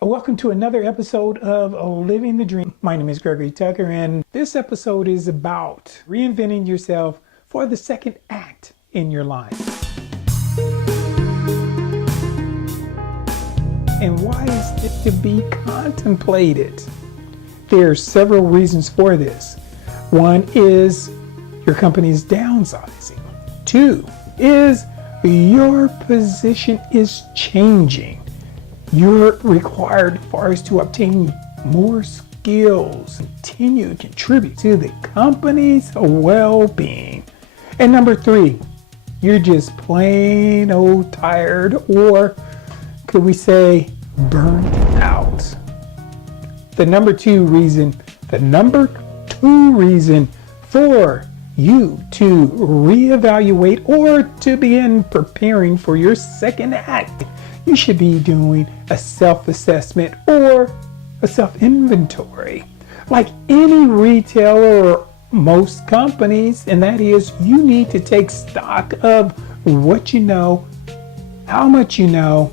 Welcome to another episode of Living the Dream. My name is Gregory Tucker, and this episode is about reinventing yourself for the second act in your life. And why is it to be contemplated? There are several reasons for this. One is your company's downsizing. Two is your position is changing. You're required as far as to obtain more skills, continue to contribute to the company's well-being. And number three, you're just plain old tired, or could we say burnt out. The number two reason for you to reevaluate or to begin preparing for your second act, you should be doing a self-assessment or a self-inventory like any retailer or most companies, and that is you need to take stock of what you know, how much you know,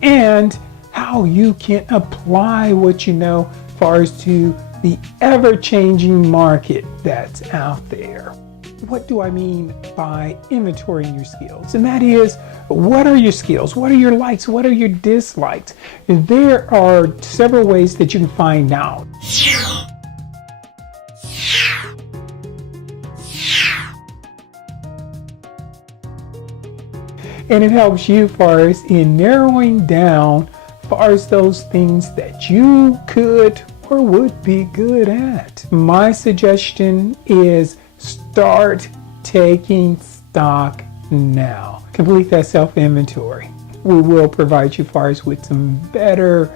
and how you can apply what you know as far as to the ever-changing market that's out there. What do I mean by inventorying your skills? And that is, what are your skills? What are your likes? What are your dislikes? And there are several ways that you can find out. And it helps you far as in narrowing down far as those things that you could or would be good at. My suggestion is start taking stock now. Complete that self-inventory. We will provide you far as with some better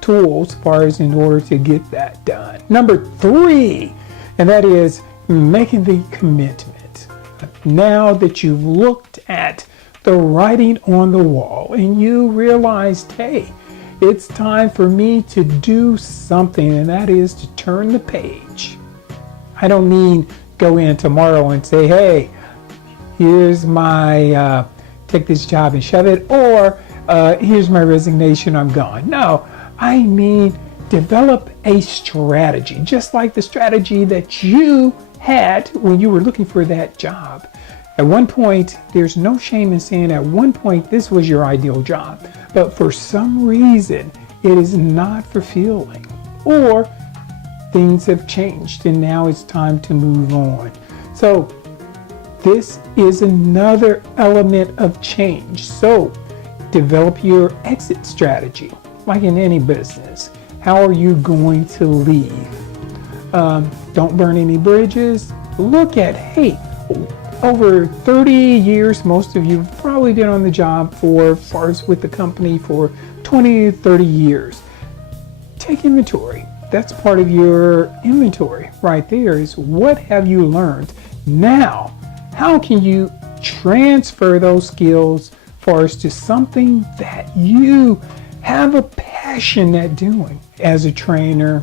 tools far as in order to get that done. Number three, and that is making the commitment. Now that you've looked at the writing on the wall and you realized, hey, it's time for me to do something, and that is to turn the page. I don't mean go in tomorrow and say, hey, here's my take this job and shove it, or here's my resignation, I'm gone. No, I mean develop a strategy, just like the strategy that you had when you were looking for that job. At one point, there's no shame in saying at one point this was your ideal job, but for some reason it is not fulfilling, or things have changed and now it's time to move on. So this is another element of change. So develop your exit strategy, like in any business. How are you going to leave? Don't burn any bridges. Look at, hey, over 30 years, most of you have probably been on the job for, as far as with the company, for 20 to 30 years. Take inventory. That's part of your inventory right there, is what have you learned? Now, how can you transfer those skills far as to something that you have a passion at doing? As a trainer,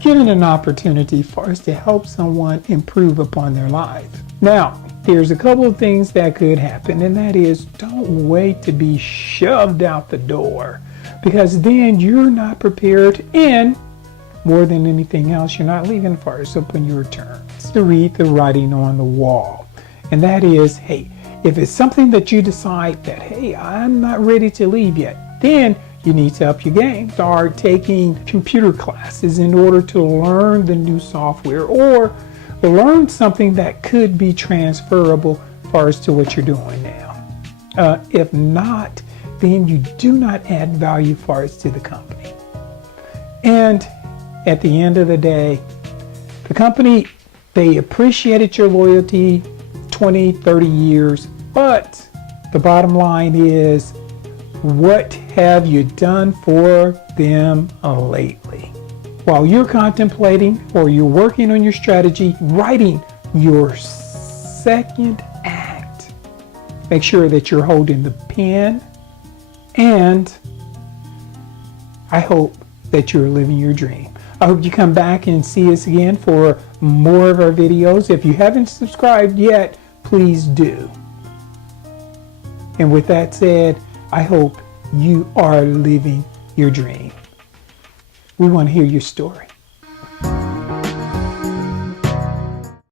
given an opportunity for us to help someone improve upon their life. Now, there's a couple of things that could happen, and that is don't wait to be shoved out the door, because then you're not prepared, and more than anything else, you're not leaving far as up when you return. It's to read the writing on the wall. And that is, hey, if it's something that you decide that, hey, I'm not ready to leave yet, then you need to up your game. Start taking computer classes in order to learn the new software, or learn something that could be transferable as far as to what you're doing now. If not, then you do not add value as far as to the company. And at the end of the day, the company, they appreciated your loyalty 20, 30 years, but the bottom line is, what have you done for them lately? While you're contemplating or you're working on your strategy, writing your second act, make sure that you're holding the pen, and I hope that you're living your dream. I hope you come back and see us again for more of our videos. If you haven't subscribed yet, please do. And with that said, I hope you are living your dream. We want to hear your story.